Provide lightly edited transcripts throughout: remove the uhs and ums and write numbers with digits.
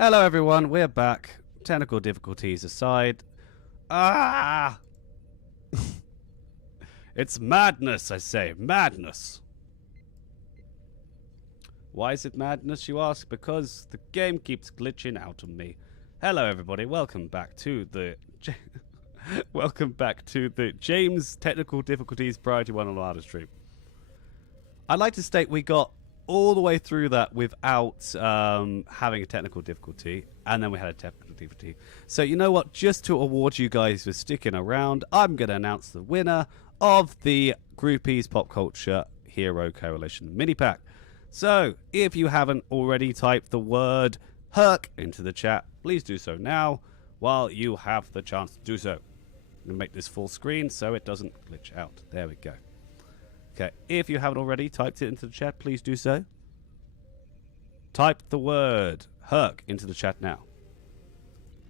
Hello everyone, we're back. Technical difficulties aside. Ah! It's madness, I say. Madness. Why is it madness, you ask? Because the game keeps glitching out on me. Hello everybody, welcome back to the... welcome back to the James Technical Difficulties Priority 1 on Armada stream. I'd like to state we got all the way through that without having a technical difficulty, and then we had a technical difficulty. So you know what, just to award you guys for sticking around, I'm going to announce the winner of the Groupies Pop Culture Hero Coalition mini pack. So if you haven't already typed the word Hurq into the chat, please do so now while you have the chance to do so. I'm going to make this full screen so it doesn't glitch out. There we go. Okay, if you haven't already typed it into the chat, please do so. Type the word Hurq into the chat now.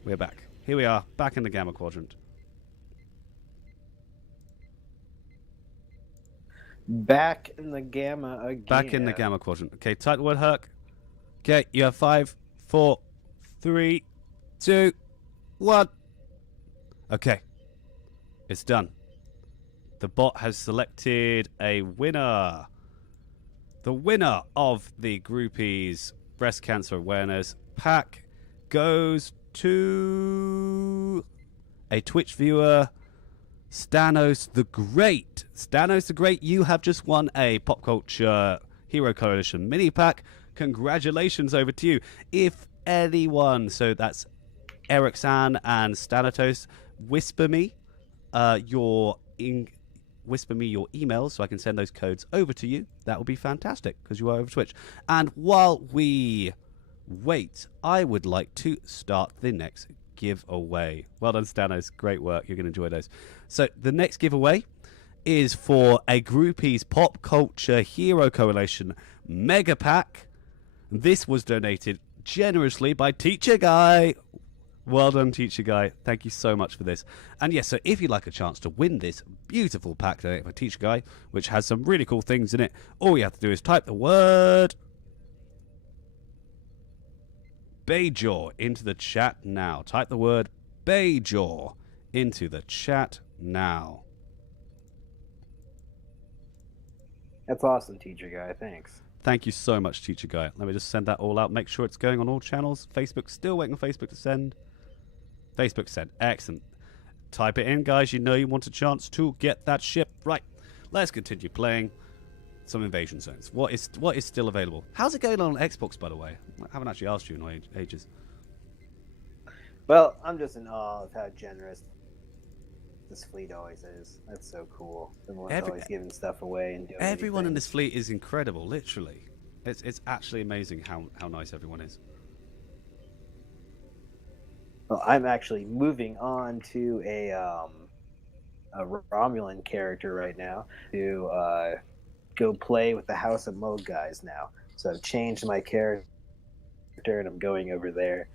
We're back. Here we are, back in the Gamma Quadrant. Back in the Gamma again. Back in the Gamma Quadrant. Okay, type the word Hurq. Okay, you have 5, 4, 3, 2, 1. Okay, it's done. The bot has selected a winner. The winner of the Groupies Breast Cancer Awareness Pack goes to a Twitch viewer, Stanos the Great. Stanos the Great, you have just won a Pop Culture Hero Coalition mini pack. Congratulations over to you. If anyone, so that's Eric-san and Stanatos, whisper me your emails so I can send those codes over to you. That would be fantastic because you are over Twitch. And while we wait, I would like to start the next giveaway. Well done, Stanos. Great work. You're going to enjoy those. So the next giveaway is for a Groupies Pop Culture Hero Coalition Mega Pack. This was donated generously by Teacher Guy. Well done, Teacher Guy. Thank you so much for this. And yes, so if you'd like a chance to win this beautiful pack donated by Teacher Guy, which has some really cool things in it, all you have to do is type the word Bayjaw into the chat now. Type the word Bayjaw into the chat now. That's awesome, Teacher Guy. Thanks. Thank you so much, Teacher Guy. Let me just send that all out. Make sure it's going on all channels. Facebook, still waiting on Facebook to send. Facebook sent. Excellent. Type it in, guys. You know you want a chance to get that ship. Right. Let's continue playing some Invasion Zones. What is still available? How's it going on Xbox, by the way? I haven't actually asked you in ages. Well, I'm just in awe of how generous this fleet always is. That's so cool. Everyone's always giving stuff away and doing everyone in this fleet is incredible, literally. It's actually amazing how nice everyone is. Well, I'm actually moving on to a Romulan character right now to go play with the House of Moog guys now. So I've changed my character and I'm going over there.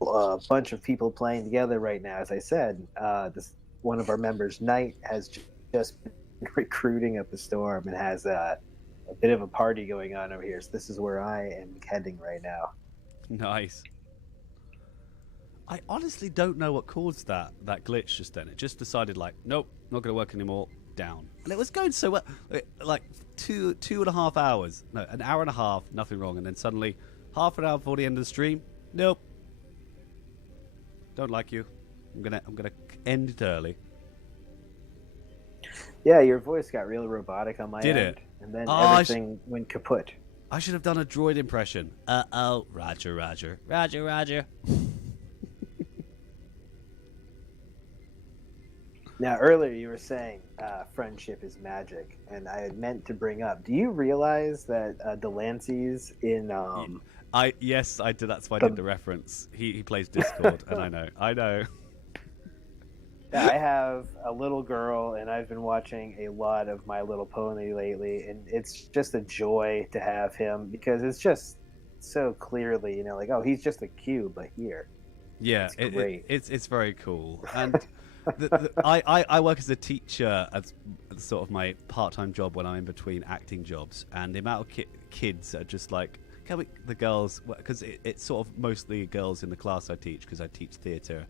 A bunch of people playing together right now. As I said, this one of our members, Knight, has just been recruiting up a storm and has a bit of a party going on over here. So this is where I am heading right now. Nice. I honestly don't know what caused that glitch just then. It just decided, like, nope, not going to work anymore, down. And it was going so well, like 2.5 hours, no, an hour and a half, nothing wrong. And then suddenly, half an hour before the end of the stream, nope. Don't like you. I'm gonna end it early. Yeah, your voice got real robotic on my end. Did it? And then everything went kaput. I should have done a droid impression. Uh-oh. Roger, roger. Roger, roger. Now, earlier you were saying friendship is magic, and I had meant to bring up, do you realize that Delancey's in... Yes, I did. That's why I did the reference. He plays Discord, and I know. Yeah, I have a little girl, and I've been watching a lot of My Little Pony lately, and it's just a joy to have him, because it's just so clearly, you know, like, oh, he's just a cube, but here. Yeah, it's great. It's very cool. And I work as a teacher as sort of my part-time job when I'm in between acting jobs, and the amount of kids are just like, can we, the girls, because it's sort of mostly girls in the class I teach, because I teach theatre,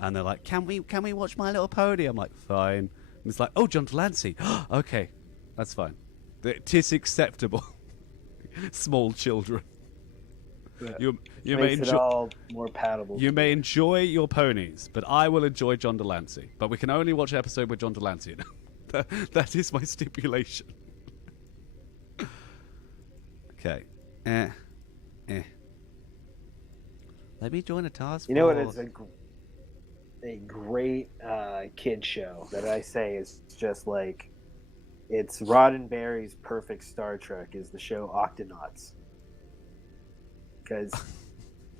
and they're like, can we watch My Little Pony? I'm like, fine. And it's like, oh, John Delancey. Okay, that's fine. It is acceptable. Small children. You may Makes it enjoy, all more palatable. you may enjoy your ponies, but I will enjoy John Delancey. But we can only watch an episode with John Delancey in it. That is my stipulation. Okay. Let me join a task force. You know what is a great kid show that I say is just like, it's Roddenberry's perfect Star Trek is the show Octonauts. Because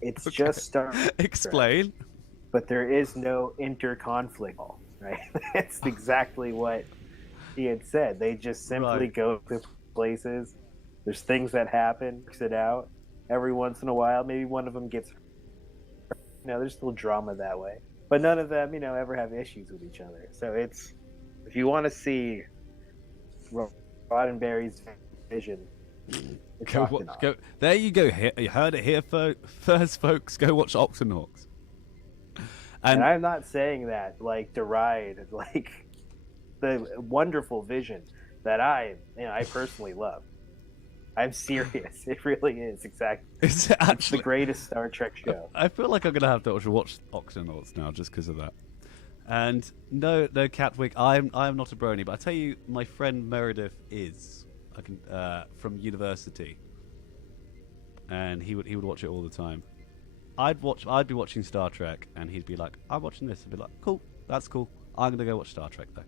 it's Okay. just Star Trek. Explain. But there is no inter-conflict, right? That's exactly what he had said. They just simply Right. go to places. There's things that happen, works it out. Every once in a while, maybe one of them gets hurt. There's still drama that way. But none of them, ever have issues with each other. So it's, if you want to see Roddenberry's vision, it's Octonauts. Go. There you go. You heard it here first, folks. Go watch Octonauts. And I'm not saying that like deride like the wonderful vision that I personally love. I'm serious. It really is. Exactly. It's It's actually the greatest Star Trek show. I feel like I'm gonna have to watch Octonauts now just because of that. And no, Catwick, I'm not a brony, but I tell you, my friend Meredith is. I can from university, and he would watch it all the time. I'd be watching Star Trek, and he'd be like, "I'm watching this." I'd be like, "Cool, that's cool. I'm gonna go watch Star Trek though."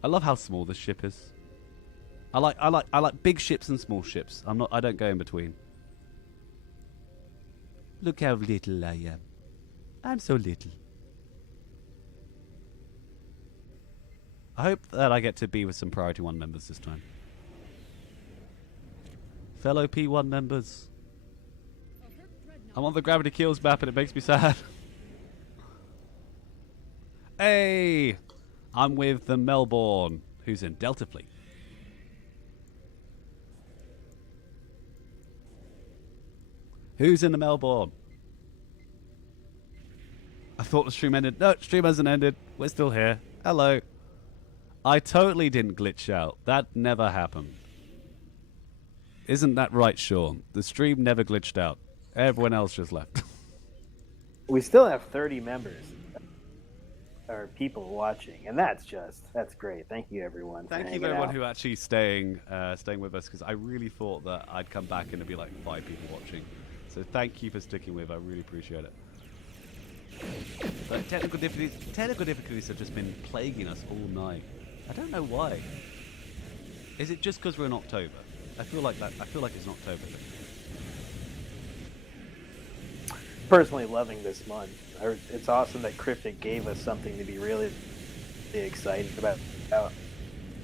I love how small this ship is. I like big ships and small ships. I don't go in between. Look how little I am. I'm so little. I hope that I get to be with some Priority 1 members this time. Fellow P1 members. I'm on the Gravity Kills map and it makes me sad. Hey! I'm with the Melbourne, who's in Delta Fleet. Who's in the Melbourne? I thought the stream ended. No, stream hasn't ended. We're still here. Hello. I totally didn't glitch out. That never happened. Isn't that right, Sean? The stream never glitched out. Everyone else just left. We still have 30 members or people watching, and that's great. Thank you, everyone. Thank you, everyone who actually staying with us, because I really thought that I'd come back and it'd be like 5 people watching. So thank you for sticking with. I really appreciate it. But technical difficulties have just been plaguing us all night. I don't know why. Is it just because we're in October? I feel like it's an October thing. Personally loving this month. It's awesome that Cryptic gave us something to be really excited about.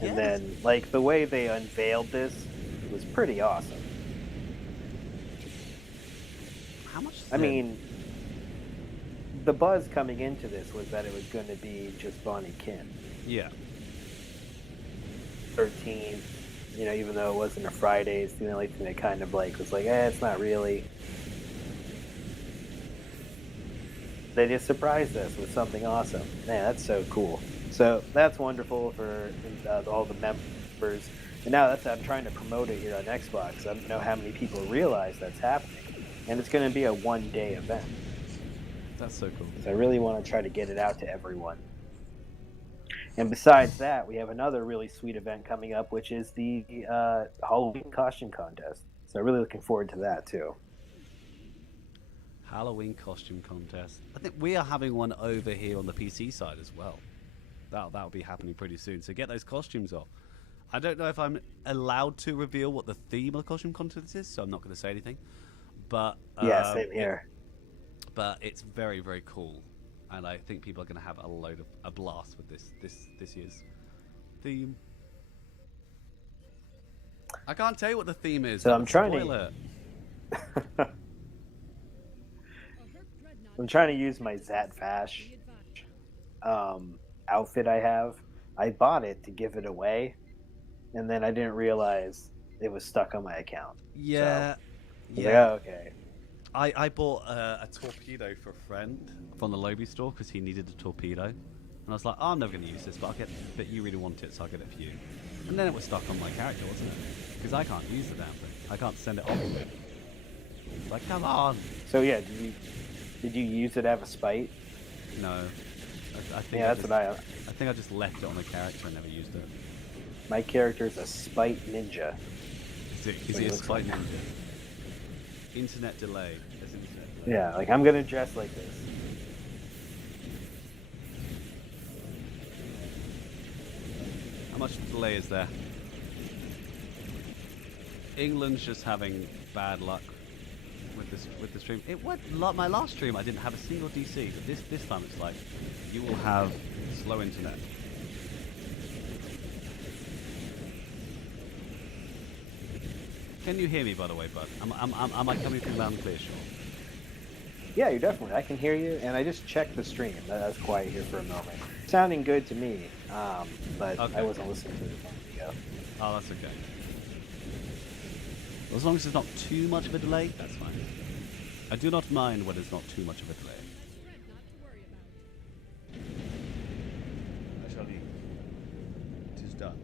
And then, like, the way they unveiled this was pretty awesome. How much? I mean, the buzz coming into this was that it was going to be just Bonnie Kim. Yeah. 13, even though it wasn't a Friday, it's the only thing that kind of like was like, it's not really. They just surprised us with something awesome. Man, that's so cool. So that's wonderful for all the members. And now I'm trying to promote it here on Xbox. I don't know how many people realize that's happening. And it's going to be a one-day event. That's so cool. So I really want to try to get it out to everyone. And besides that, we have another really sweet event coming up, which is the Halloween costume contest. So I'm really looking forward to that, too. Halloween costume contest. I think we are having one over here on the PC side as well. That'll be happening pretty soon. So get those costumes off. I don't know if I'm allowed to reveal what the theme of the costume contest is, so I'm not going to say anything. But yeah, same here. But it's very, very cool, and I think people are going to have a blast with this year's theme. I can't tell you what the theme is. So I'm trying to. I'm trying to use my Zatfash outfit I have. I bought it to give it away, and then I didn't realize it was stuck on my account. So Yeah, I was like, yeah. oh, okay. I bought a torpedo for a friend from the Lobby store because he needed a torpedo, and I was like, oh, I'm never going to use this, but I'll get. But you really want it, so I'll get it for you. And then it was stuck on my character, wasn't it? Because I can't use the damn thing. I can't send it off. It's like, come on. So yeah, did you use it to have a spite? No, I think Yeah, I that's just, what I. I think I just left it on the character and never used it. My character's a spite ninja. Is he a spite ninja? Internet delay. There's internet delay. Yeah, like I'm gonna dress like this. How much delay is there? England's just having bad luck with the stream. My last stream I didn't have a single DC, but this time it's like you will have slow internet. Can you hear me, by the way, bud? Am I coming through loud and clear, Sean? Yeah, you definitely. I can hear you, and I just checked the stream. I was quiet here for a moment. Sounding good to me, but Okay. I wasn't listening to it a moment ago. Oh, that's okay. Well, as long as it's not too much of a delay, that's fine. I do not mind when it's not too much of a delay. I shall leave. It is done.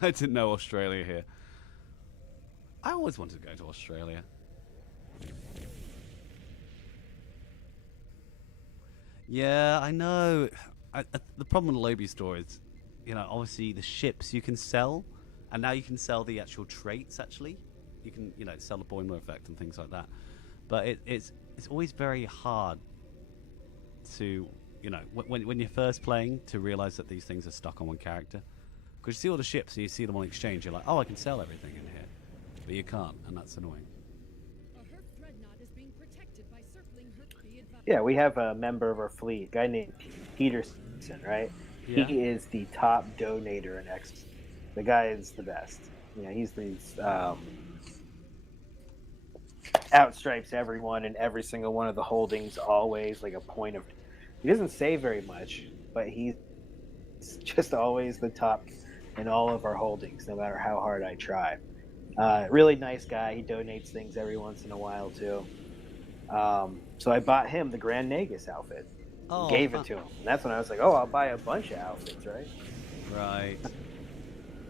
I didn't know Australia here. I always wanted to go to Australia. Yeah, I know. The problem with the Lobby store is, obviously the ships you can sell, and now you can sell the actual traits. Actually, you can, sell the Boimler effect and things like that. But it's always very hard to, when you're first playing, to realize that these things are stuck on one character. Because you see all the ships and you see them on exchange, you're like, oh, I can sell everything in here, but you can't, and that's annoying. Yeah, we have a member of our fleet, a guy named Peterson, right? Yeah. He is the top donator in X. The guy is the best. He's these outstripes everyone in every single one of the holdings, always like a point of. He doesn't say very much, but he's just always the top in all of our holdings, no matter how hard I try. Really nice guy. He donates things every once in a while too. So I bought him the Grand Nagus outfit. Oh, gave it to him. And that's when I was like, oh, I'll buy a bunch of outfits, right? Right.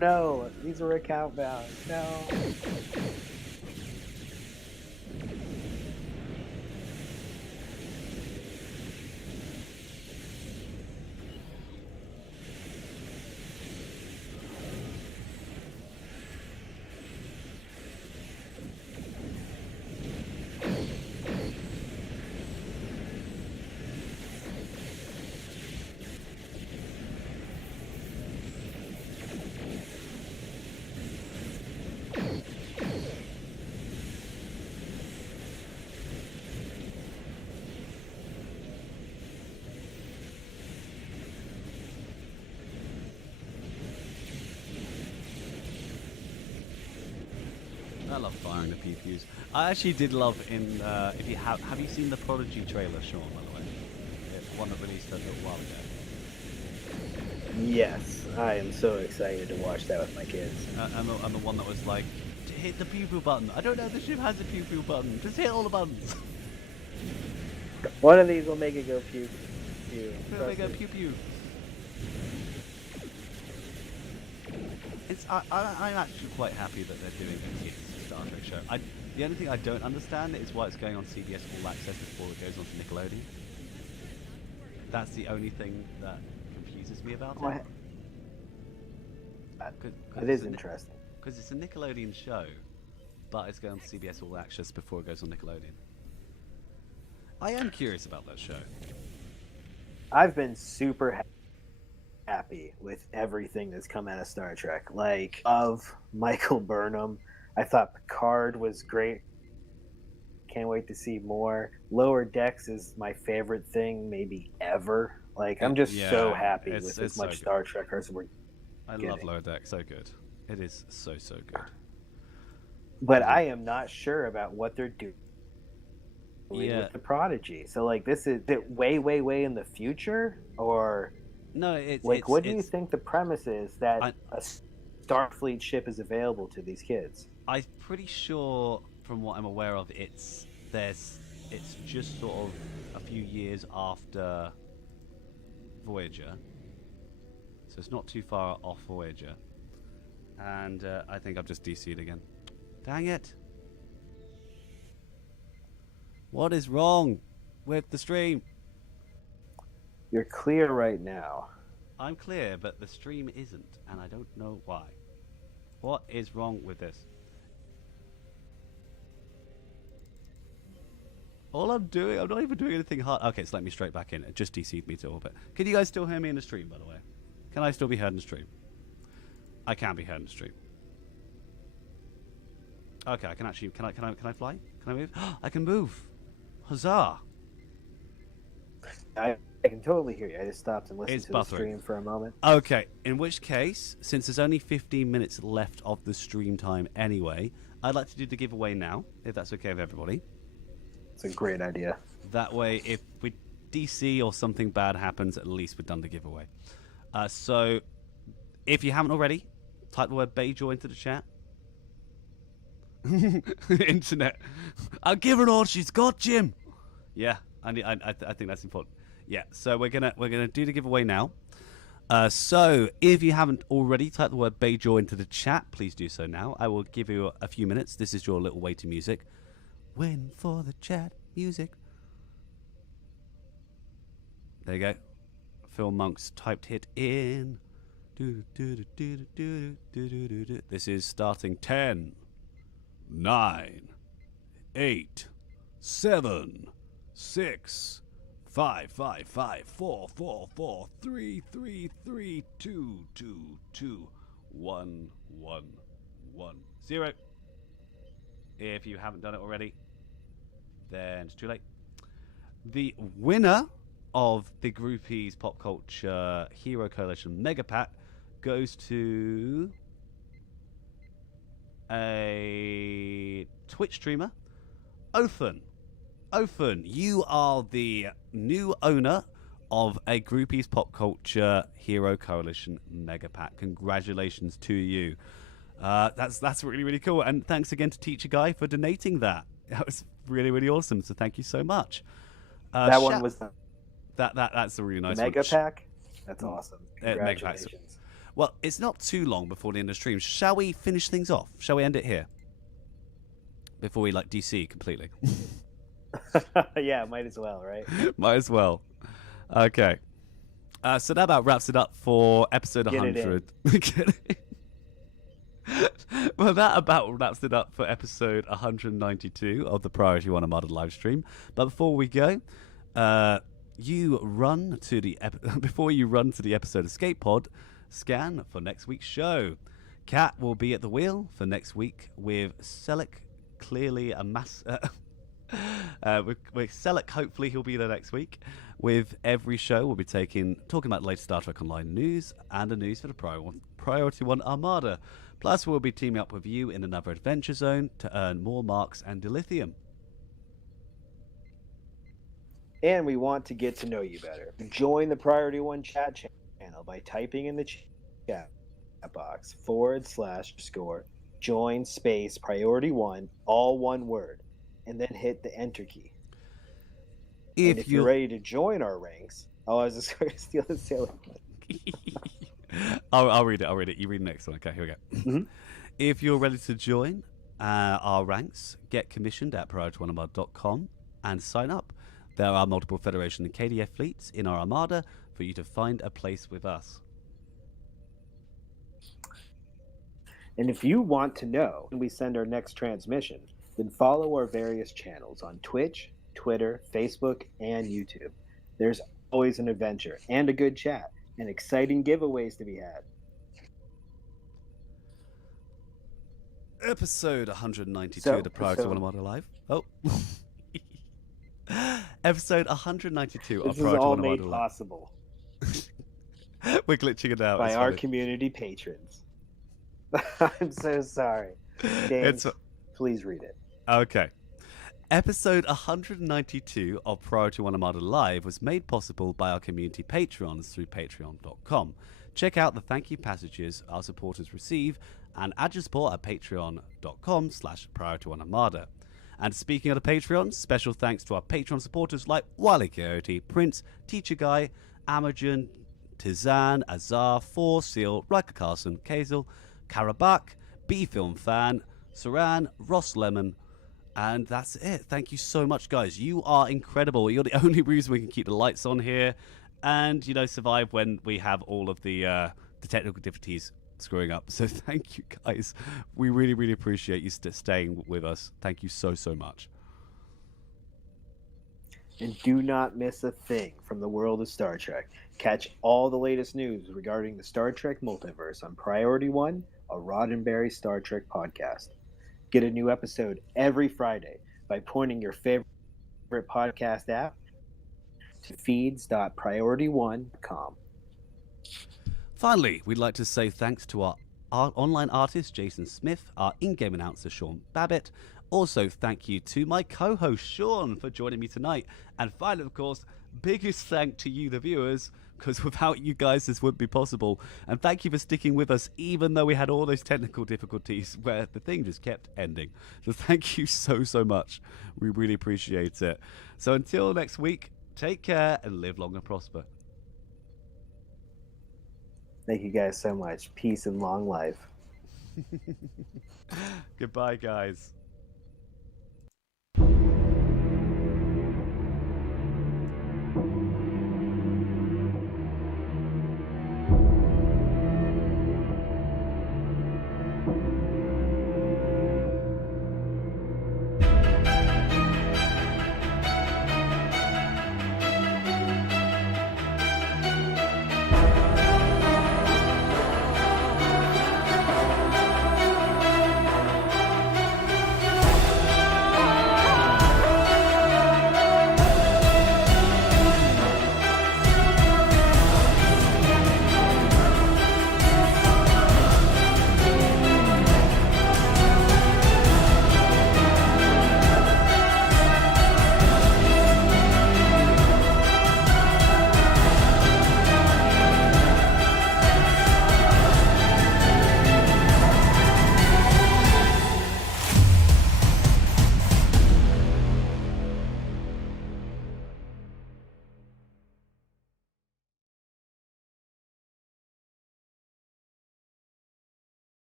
No, these are account bound. No. I love firing the pew-pews. I actually did love in, if you have you seen the Prodigy trailer, Sean, by the way? It's one that released a little while ago. Yes, I am so excited to watch that with my kids. And the one that was like, hit the pew-pew button. I don't know if the ship has a pew-pew button. Just hit all the buttons. One of these will make it go pew pew. They go pew-pew. I'm actually quite happy that they're doing a kids Star Trek show. The only thing I don't understand is why it's going on CBS All Access before it goes on to Nickelodeon. That's the only thing that confuses me about it. It is interesting. Because it's a Nickelodeon show, but it's going on to CBS All Access before it goes on Nickelodeon. I am curious about that show. I've been super happy with everything that's come out of Star Trek. Like, of Michael Burnham. I thought Picard was great. Can't wait to see more. Lower Decks is my favorite thing maybe ever. Like, I'm just so happy with as much Star Trek as we're getting. Love Lower Decks, so good. It is so good. But I am not sure about what they're with the Prodigy. So like, this is it way, way, way in the future, or no? It's like, it's, what do you it's think the premise is that a Starfleet ship is available to these kids? I'm pretty sure, from what I'm aware of, it's just sort of a few years after Voyager, so it's not too far off Voyager. And I think I've just DC'd again. Dang it! What is wrong with the stream? You're clear right now. I'm clear, but the stream isn't, and I don't know why. What is wrong with this? All I'm doing, I'm not even doing anything hard. Okay, it's let me straight back in. It just DC'd me to orbit. Can you guys still hear me in the stream, by the way? Can I still be heard in the stream? I can be heard in the stream. Okay, I can actually. Can I fly? Can I move? I can move. Huzzah! I can totally hear you. I just stopped and listened to the stream for a moment. Okay, in which case, since there's only 15 minutes left of the stream time anyway, I'd like to do the giveaway now, if that's okay with everybody. It's a great idea. That way, if we DC or something bad happens, at least we've done the giveaway. So, if you haven't already, type the word Bajor into the chat. Internet. I'll give her all she's got, Jim. Yeah, I think that's important. Yeah, so we're gonna do the giveaway now. So if you haven't already, type the word Bajor into the chat. Please do so now. I will give you a few minutes. This is your little waiting music. Waiting for the chat music. There you go. Phil Monk's typed it in. This is starting 10, 9, 8, 7, 6, 5, 5, 5, 4, 4, 4, 3, 3, 3, 2, 2, 2, 1, 1, 1, 0. If you haven't done it already, then it's too late. The winner of the Groupies Pop Culture Hero Coalition Mega Pack goes to a Twitch streamer, Othan. Othan, you are the new owner of a Groupies Pop Culture Hero Coalition Mega Pack. Congratulations to you. That's really, really cool. And thanks again to Teacher Guy for donating that. That was really, really awesome. So thank you so much. That one was that's a really nice Mega one. Pack. That's awesome. Congratulations. Well, it's not too long before the end of the stream. Shall we finish things off? Shall we end it here before we DC completely? Yeah, might as well, right? Might as well. Okay. So that about wraps it up for episode 100. Well, that about wraps it up for episode 192 of the Priority One Armada live stream. But before we go, you run to the before you run to the episode Escape Pod, scan for next week's show. Kat will be at the wheel for next week with Selleck. Clearly a mass. With Selleck, hopefully he'll be there next week. With every show, we'll be talking about the latest Star Trek Online news and the news for the Priority One Armada. Plus, we'll be teaming up with you in another adventure zone to earn more marks and dilithium. And we want to get to know you better. Join the Priority One chat channel by typing in the chat box /_ join space Priority One, all one word, and then hit the enter key. If you're ready to join our ranks, I was just going to steal the sailor. I'll read it. You read the next one. Okay, here we go. Mm-hmm. If you're ready to join our ranks, get commissioned at PriorityOneArmada.com and sign up. There are multiple Federation and KDF fleets in our Armada for you to find a place with us. And if you want to know when we send our next transmission, then follow our various channels on Twitch, Twitter, Facebook, and YouTube. There's always an adventure and a good chat and exciting giveaways to be had. Episode 192 of the Priority One Armada Live. Oh. Episode 192 of Priority One Armada Live. This is all made possible. We're glitching it out. By our community patrons. I'm so sorry. James, please read it. Okay. Episode 192 of Priority One Armada Live was made possible by our community Patreons through patreon.com. Check out the thank you passages our supporters receive and add your support at patreon.com/Priority One Armada. And speaking of the Patreon, special thanks to our Patreon supporters like Wily Coyote, Prince, Teacher Guy, Amajan, Tizan, Azar, Four Seal, Riker Carson, Kazel, Karabak, B Film Fan, Saran, Ross Lemon, and that's it. Thank you so much, guys. You are incredible. You're the only reason we can keep the lights on here and, survive when we have all of the technical difficulties screwing up. So thank you, guys. We really, really appreciate you staying with us. Thank you so, so much. And do not miss a thing from the world of Star Trek. Catch all the latest news regarding the Star Trek multiverse on Priority One, a Roddenberry Star Trek podcast. Get a new episode every Friday by pointing your favorite podcast app to feeds.priority1.com. Finally, we'd like to say thanks to our online artist, Jason Smith, our in-game announcer, Sean Babbitt. Also, thank you to my co-host, Sean, for joining me tonight. And finally, of course, biggest thank to you, the viewers, because without you guys, this wouldn't be possible. And thank you for sticking with us, even though we had all those technical difficulties where the thing just kept ending. So thank you so, so much. We really appreciate it. So until next week, take care and live long and prosper. Thank you guys so much. Peace and long life. Goodbye, guys.